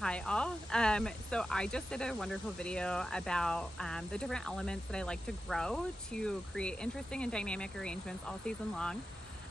Hi all. So I just did a wonderful video about the different elements that I like to grow to create interesting and dynamic arrangements all season long.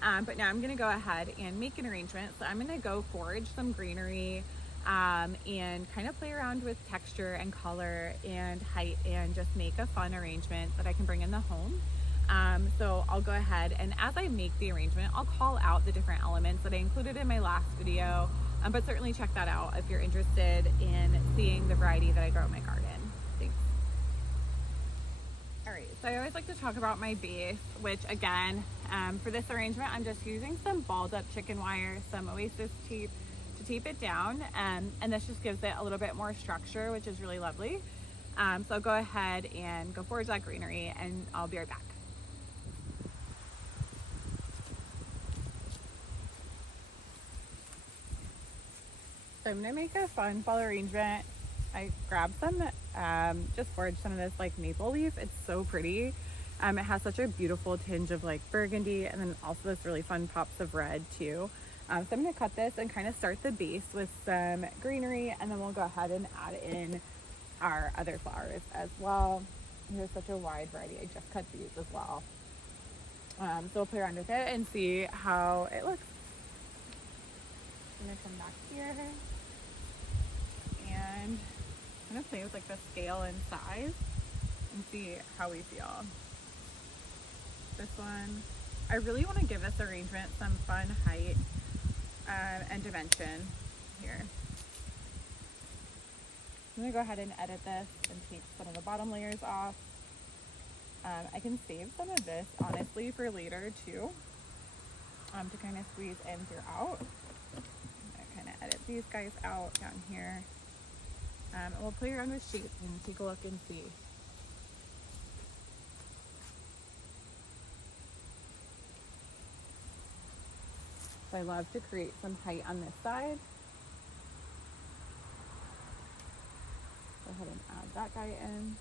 But now I'm going to go ahead and make an arrangement. So I'm going to go forage some greenery and kind of play around with texture and color and height and just make a fun arrangement that I can bring in the home. So I'll go ahead and as I make the arrangement, I'll call out the different elements that I included in my last video. But certainly check that out if you're interested in seeing the variety that I grow in my garden. Thanks. All right, so I always like to talk about my base, which again, for this arrangement, I'm just using some balled up chicken wire, some Oasis tape to tape it down. And this just gives it a little bit more structure, which is really lovely. So I'll go ahead and go forage that greenery and I'll be right back. So I'm gonna make a fun fall arrangement. I grabbed some, just foraged some of this like maple leaf. It's so pretty. It has such a beautiful tinge of like burgundy and then also this really fun pops of red too. So I'm gonna cut this and kind of start the base with some greenery and then we'll go ahead and add in our other flowers as well. There's such a wide variety. I just cut these as well. So we'll play around with it and see how it looks. I'm gonna come back here. And I'm gonna play with like the scale and size and see how we feel. This one, I really want to give this arrangement some fun height and dimension here. I'm gonna go ahead and edit this and take some of the bottom layers off. I can save some of this honestly for later too, to kind of squeeze in throughout. I'm gonna kind of edit these guys out down here. And we'll play around with shape and take a look and see. So I love to create some height on this side. Go ahead and add that guy in.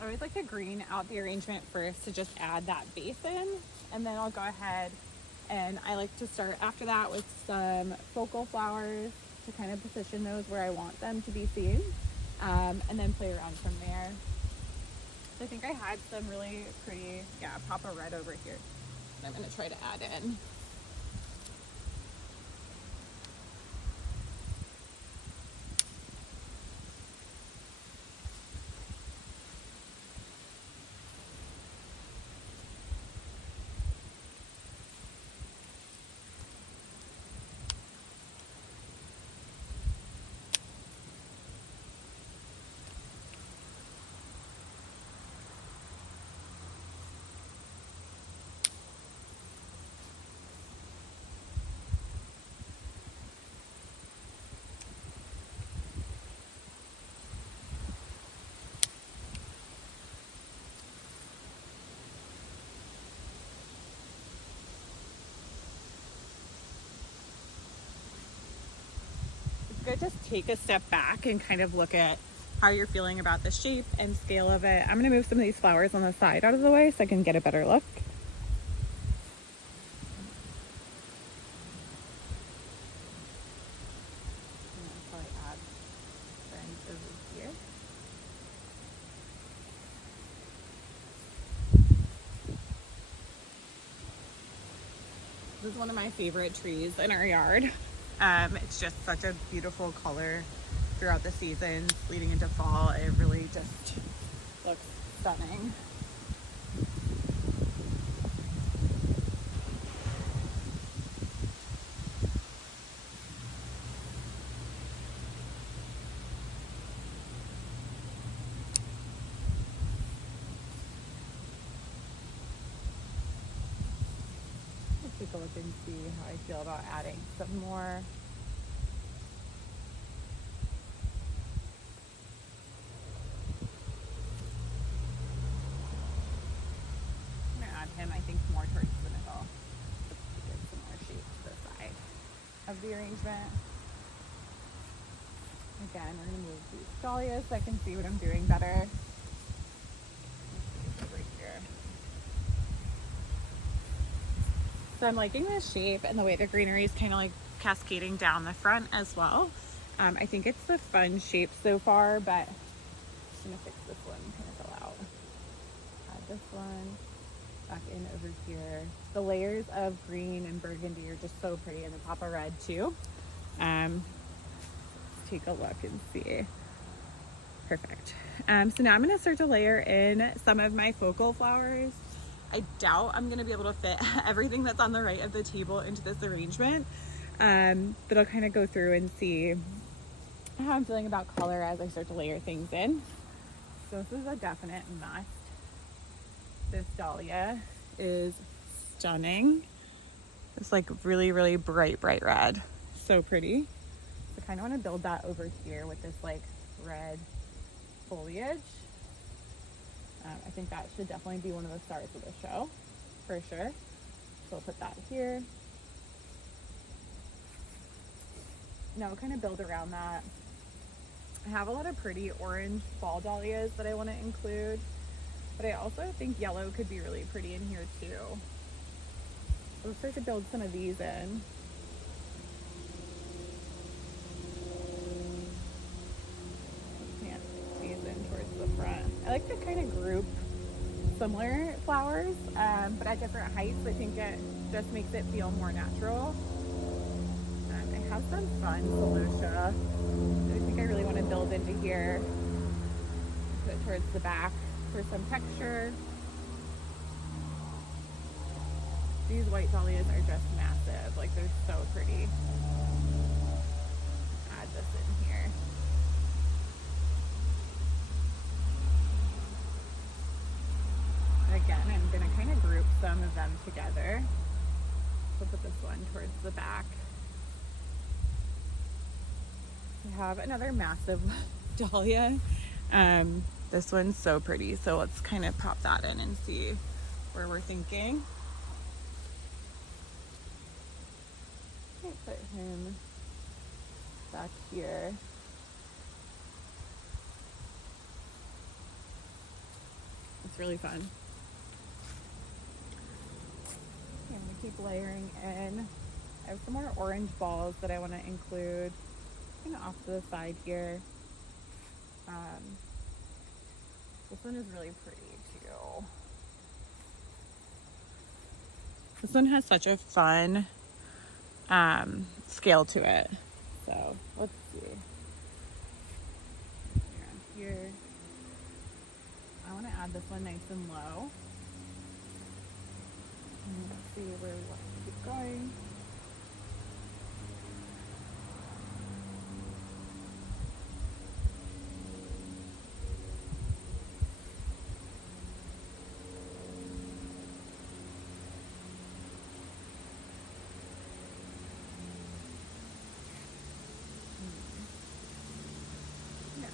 I always like to green out the arrangement first to just add that base in, and then I'll go ahead and I like to start after that with some focal flowers to kind of position those where I want them to be seen, and then play around from there. So I think I had some really pretty, pop of red over here that I'm going to try to add in. Good, just take a step back and kind of look at how you're feeling about the shape and scale of it. I'm going to move some of these flowers on the side out of the way so I can get a better look. Probably add friends over here. This is one of my favorite trees in our yard. It's just such a beautiful color throughout the seasons leading into fall. It really just looks stunning. a look and see how I feel about adding some more. I'm gonna add him, I think, more towards the middle to give some more shape to the side of the arrangement. Again, we're gonna move these dahlias so I can see what I'm doing better. Over here. So I'm liking the shape and the way the greenery is kind of like cascading down the front as well. I think it's the fun shape so far, but I'm gonna fix this one, kind of fell out. Add this one back in over here. The layers of green and burgundy are just so pretty, and the pop of red too. Let's take a look and see. Perfect. So now I'm gonna start to layer in some of my focal flowers. I doubt I'm gonna be able to fit everything that's on the right of the table into this arrangement, but I'll kind of go through and see how I'm feeling about color as I start to layer things in. So this is a definite must. This dahlia is stunning. It's like really, really bright red. So pretty. So I kind of want to build that over here with this like red foliage. I think that should definitely be one of the stars of the show, for sure. So I'll put that here. Now we'll kind of build around that. I have a lot of pretty orange fall dahlias that I want to include, but I also think yellow could be really pretty in here too. So we'll start to build some of these in. Towards the front. I like to kind of group similar flowers, but at different heights. I think it just makes it feel more natural. I have some fun Celosia. I think I really want to build into here. Put it towards the back for some texture. These white dahlias are just massive. Like, they're so pretty. Add this in here. Again, I'm going to kind of group some of them together. So put this one towards the back. We have another massive dahlia. This one's so pretty, so let's kind of pop that in and see where we're thinking. I might put him back here. It's really fun. I'm gonna keep layering in. I have some more orange balls that I want to include kind of off to the side here. This one is really pretty too. This one has such a fun scale to it. So let's see. Around here. I want to add this one nice and low. And let's see where we want to keep going.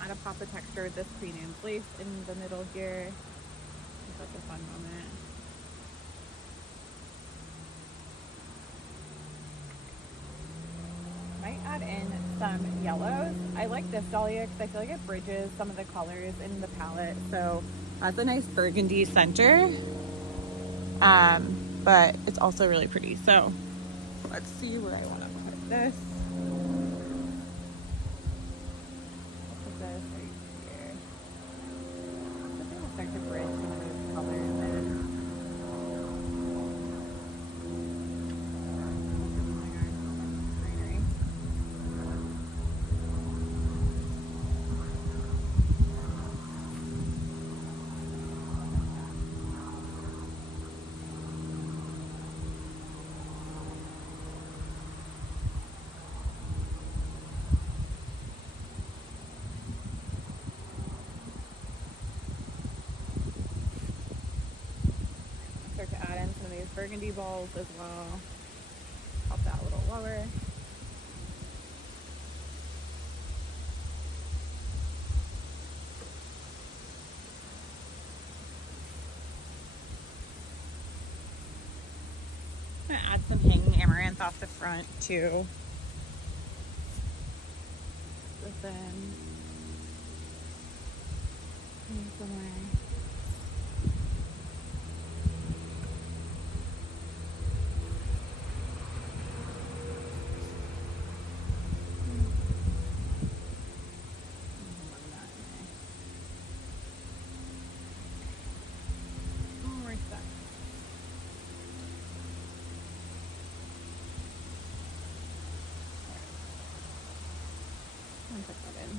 Add a pop of texture with this Queen Anne's lace in the middle here. It's such a fun moment. Might add in some yellows. I like this dahlia because I feel like it bridges some of the colors in the palette. So that's a nice burgundy center, but it's also really pretty. So let's see where I want to put this. Start to bridge some of those colors in. Greenery. Start to add in some of these burgundy balls as well. lower. I'm gonna add some hanging amaranth off the front too. Then somewhere. Put that in.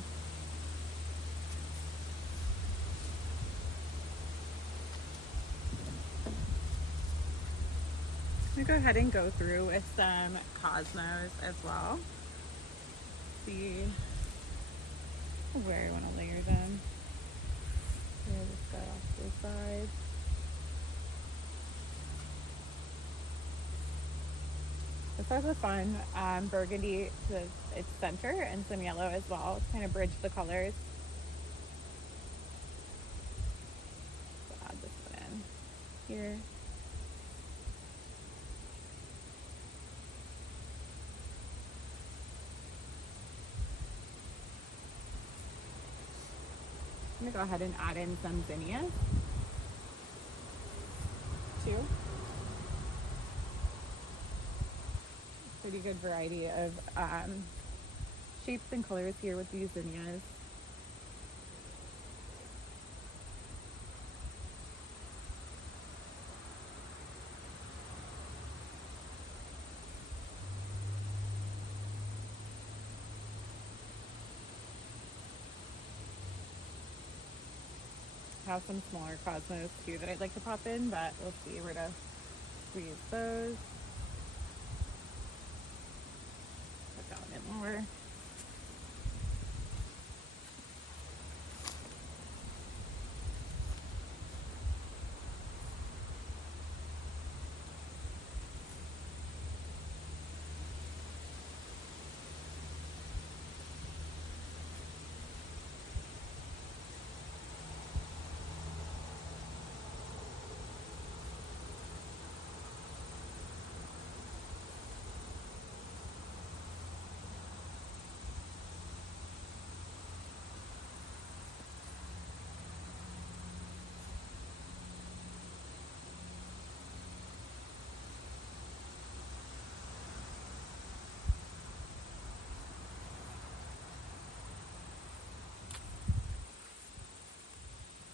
I'm gonna go ahead and go through with some cosmos as well. See where I want to layer them. Layer this guy off to the side. This has a fun burgundy to its center and some yellow as well to kind of bridge the colors. So add this one in here. I'm gonna go ahead and add in some zinnias too. Pretty good variety of shapes and colors here with these zinnias. I have some smaller cosmos too that I'd like to pop in, but we'll see where to squeeze those. Put that one in lower.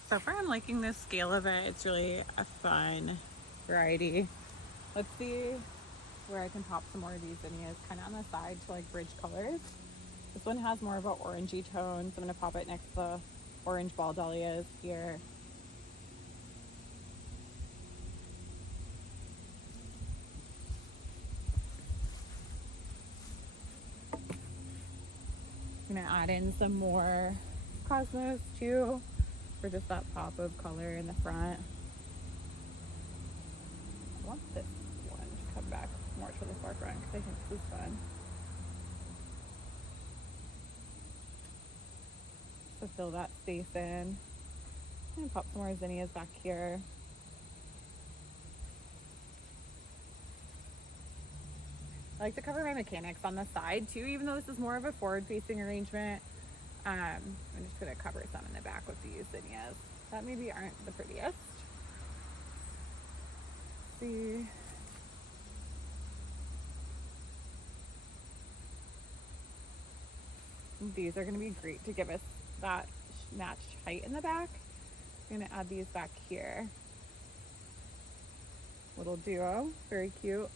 So far I'm liking the scale of it. It's really a fun variety. Let's see where I can pop some more of these zinnias kind of on the side to like bridge colors. This one has more of an orangey tone, so I'm going to pop it next to the orange ball dahlias here. I'm going to add in some more cosmos too, for just that pop of color in the front. I want this one to come back more to the forefront because I think this is fun. So fill that space in. I'm gonna pop some more zinnias back here. I like to cover my mechanics on the side too, even though this is more of a forward-facing arrangement. I'm just gonna cover some in the back with these zinnias that maybe aren't the prettiest. Let's see. These are gonna be great to give us that matched height in the back. I'm gonna add these back here. Little duo, very cute.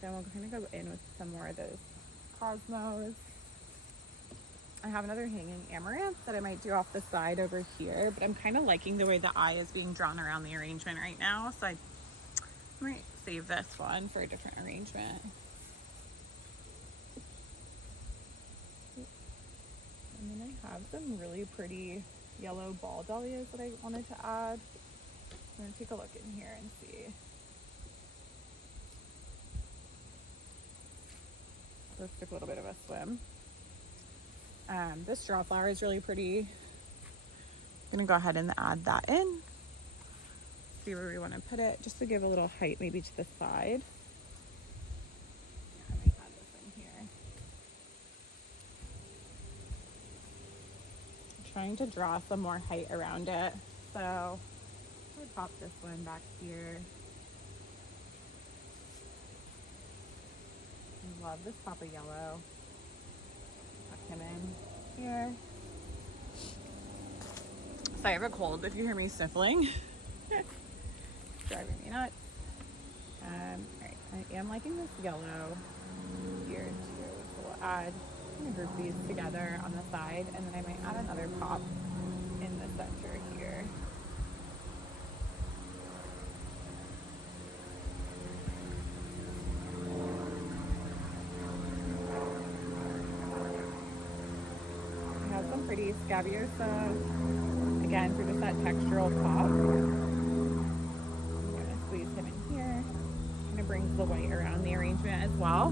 Then we'll kind of go in with some more of those cosmos. I have another hanging amaranth that I might do off the side over here, but I'm kind of liking the way the eye is being drawn around the arrangement right now, so I might save this one for a different arrangement. And then I have some really pretty yellow ball dahlias that I wanted to add. I'm gonna take a look in here and see. Let's take a little bit of a swim. This straw flower is really pretty. I'm gonna go ahead and add that in. See where we want to put it, just to give a little height maybe to the side. Yeah, I might add this in here. I'm trying to draw some more height around it. So I would pop this one back here. I love this pop of yellow. Tuck him in here. So I have a cold if you hear me sniffling. Driving me nuts. Alright, I am liking this yellow here too. So we'll add, I'm gonna group these together on the side, and then I might add another pop in the center here. We have some pretty Scabiosa, again, for just that textural pop. Squeeze him in here. Kind of brings the white around the arrangement as well.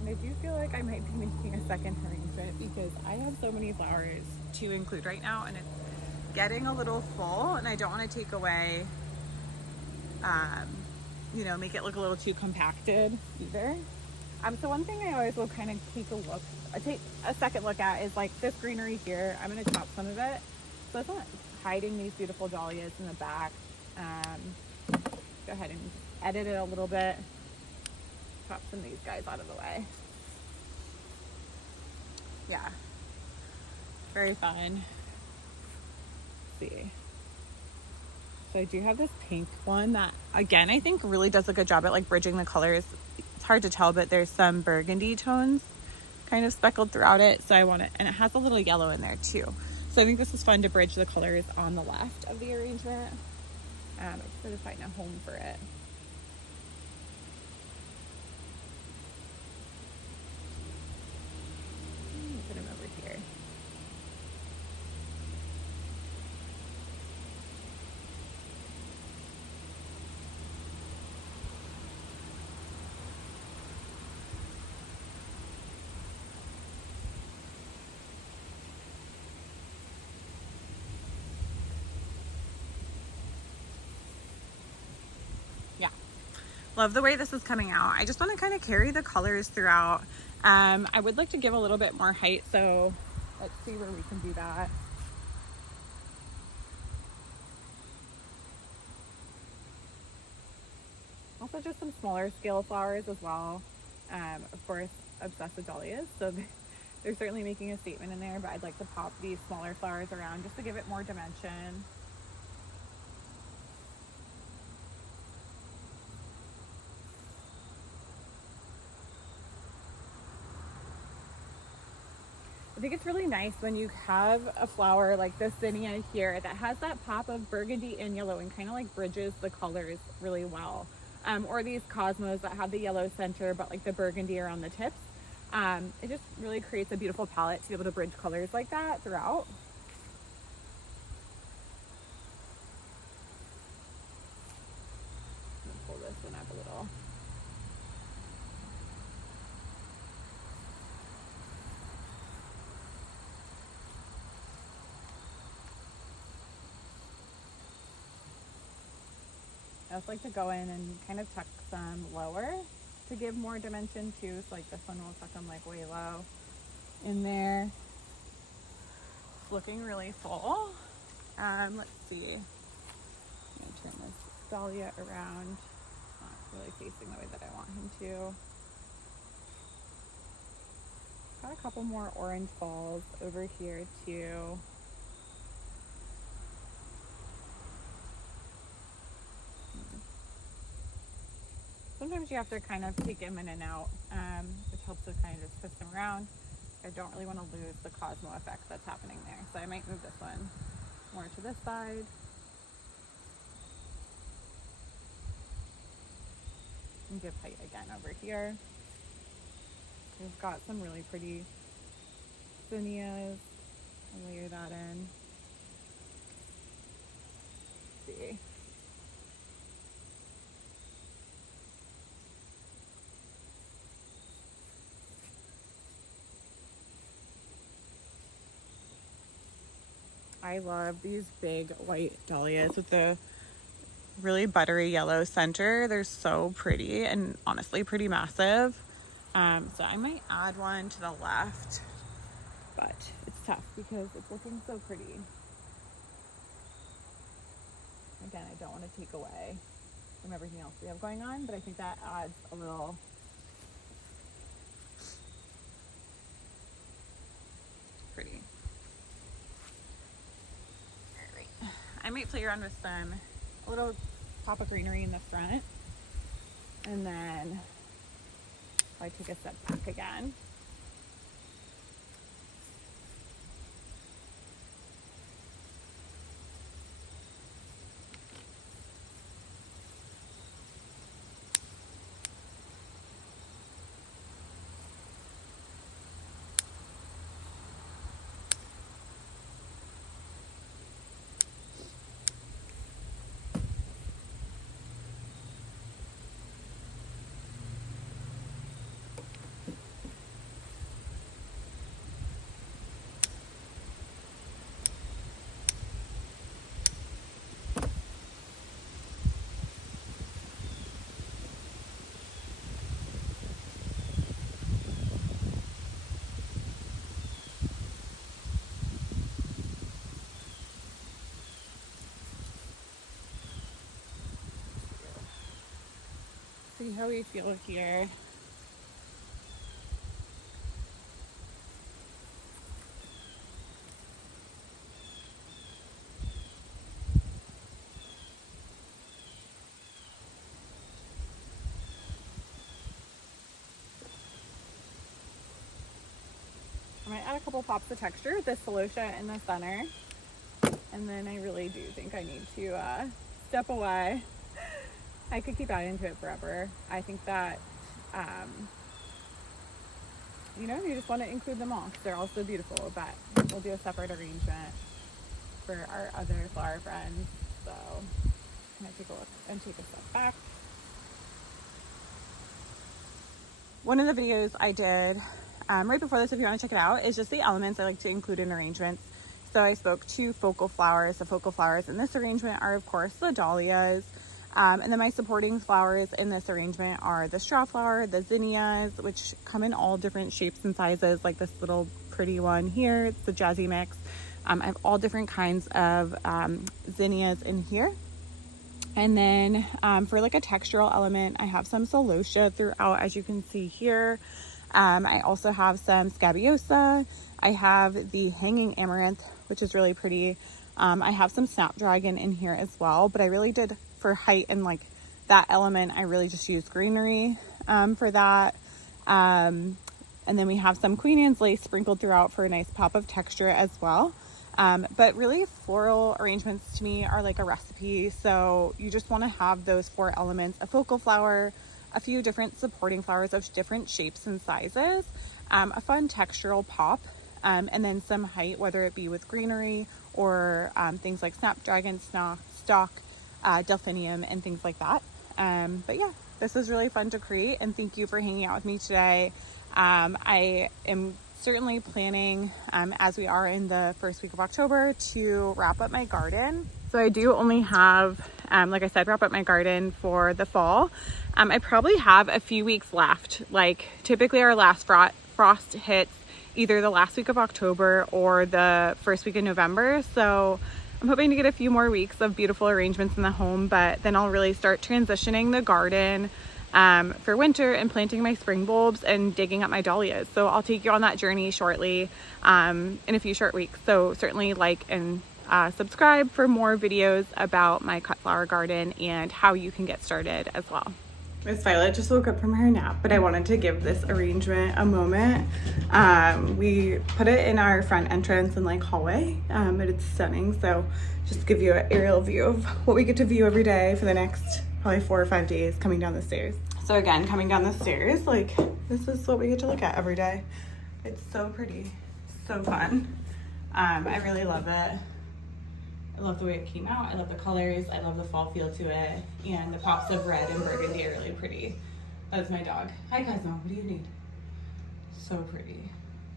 And I do feel like I might be making a second arrangement because I have so many flowers to include right now, and it's getting a little full, and I don't want to take away, you know, make it look a little too compacted either. So one thing I always will kind of take a second look at is like this greenery here. I'm going to chop some of it, so it's not hiding these beautiful dahlias in the back. Go ahead and edit it a little bit. Chop some of these guys out of the way. Yeah, very fun. Let's see. So I do have this pink one that, again, I think really does a good job at like bridging the colors. It's hard to tell, but there's some burgundy tones kind of speckled throughout it. So I want it, and it has a little yellow in there too. So I think this is fun to bridge the colors on the left of the arrangement. I'm just going to find a home for it. Put him over here. Love the way this is coming out. I just want to kind of carry the colors throughout. I would like to give a little bit more height, so let's see where we can do that. Also just some smaller scale flowers as well. Of course, obsessed with dahlias, so they're certainly making a statement in there, but I'd like to pop these smaller flowers around just to give it more dimension. I think it's really nice when you have a flower like this zinnia here that has that pop of burgundy and yellow and kind of like bridges the colors really well. Or these cosmos that have the yellow center but like the burgundy around the tips. It just really creates a beautiful palette to be able to bridge colors like that throughout. I'm gonna pull this one up a little. I also like to go in and kind of tuck some lower to give more dimension too. So like this one, we'll tuck them like way low in there. It's looking really full. Let's see. I'm gonna turn this dahlia around. It's not really facing the way that I want him to. Got a couple more orange balls over here too. Sometimes you have to kind of take him in and out, which helps to kind of just twist him around. I don't really want to lose the Cosmo effect that's happening there. So I might move this one more to this side. And give height again over here. We've got some really pretty Zinnias. I'll layer that in. Let's see. I love these big white dahlias with the really buttery yellow center. They're so pretty and honestly pretty massive. So I might add one to the left, but it's tough because it's looking so pretty. Again, I don't want to take away from everything else we have going on, but I think that adds a little pretty. All right. I might play around with a little pop of greenery in the front, and then I take a step back again. See how we feel here. I might add a couple pops of texture with this Celosia in the center. And then I really do think I need to step away. I could keep adding to it forever. I think that, you know, you just want to include them all. They're all so beautiful, but we'll do a separate arrangement for our other flower friends. So I'm gonna take a look and take a step back. One of the videos I did right before this, if you want to check it out, is just the elements I like to include in arrangements. So I spoke to focal flowers. The focal flowers in this arrangement are, of course, the dahlias. And then my supporting flowers in this arrangement are the straw flower, the zinnias, which come in all different shapes and sizes, like this little pretty one here. It's the jazzy mix. I have all different kinds of zinnias in here. And then for like a textural element, I have some celosia throughout, as you can see here. I also have some scabiosa. I have the hanging amaranth, which is really pretty. I have some snapdragon in here as well, but I really did, for height and like that element, I really just used greenery for that. And then we have some Queen Anne's lace sprinkled throughout for a nice pop of texture as well. But really floral arrangements to me are like a recipe. So you just want to have those 4 elements: a focal flower, a few different supporting flowers of different shapes and sizes, a fun textural pop, and then some height, whether it be with greenery or things like snapdragon, stock, delphinium, and things like that. But yeah, this is really fun to create, and thank you for hanging out with me today. I am certainly planning, as we are in the first week of October, to wrap up my garden. So I do only have, like I said, wrap up my garden for the fall. I probably have a few weeks left. Like typically our last frost hits either the last week of October or the first week of November. So I'm hoping to get a few more weeks of beautiful arrangements in the home, but then I'll really start transitioning the garden for winter and planting my spring bulbs and digging up my dahlias. So I'll take you on that journey shortly in a few short weeks. So certainly like and subscribe for more videos about my cut flower garden and how you can get started as well. Miss Violet just woke up from her nap, but I wanted to give this arrangement a moment. We put it in our front entrance and like hallway, but it's stunning. So just give you an aerial view of what we get to view every day for the next probably 4 or 5 days coming down the stairs. So again, coming down the stairs, like this is what we get to look at every day. It's so pretty, so fun. I really love it. I love the way it came out. I love the colors. I love the fall feel to it. And the pops of red and burgundy are really pretty. That's my dog. Hi, Cosmo. What do you need? So pretty.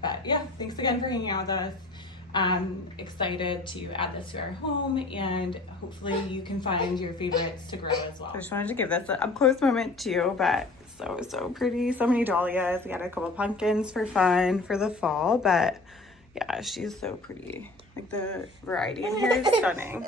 But yeah, thanks again for hanging out with us. I'm excited to add this to our home, and hopefully you can find your favorites to grow as well. I just wanted to give this an up close moment too, but so pretty. So many dahlias. We got a couple pumpkins for fun for the fall, but yeah, she's so pretty. Like the variety in here is stunning.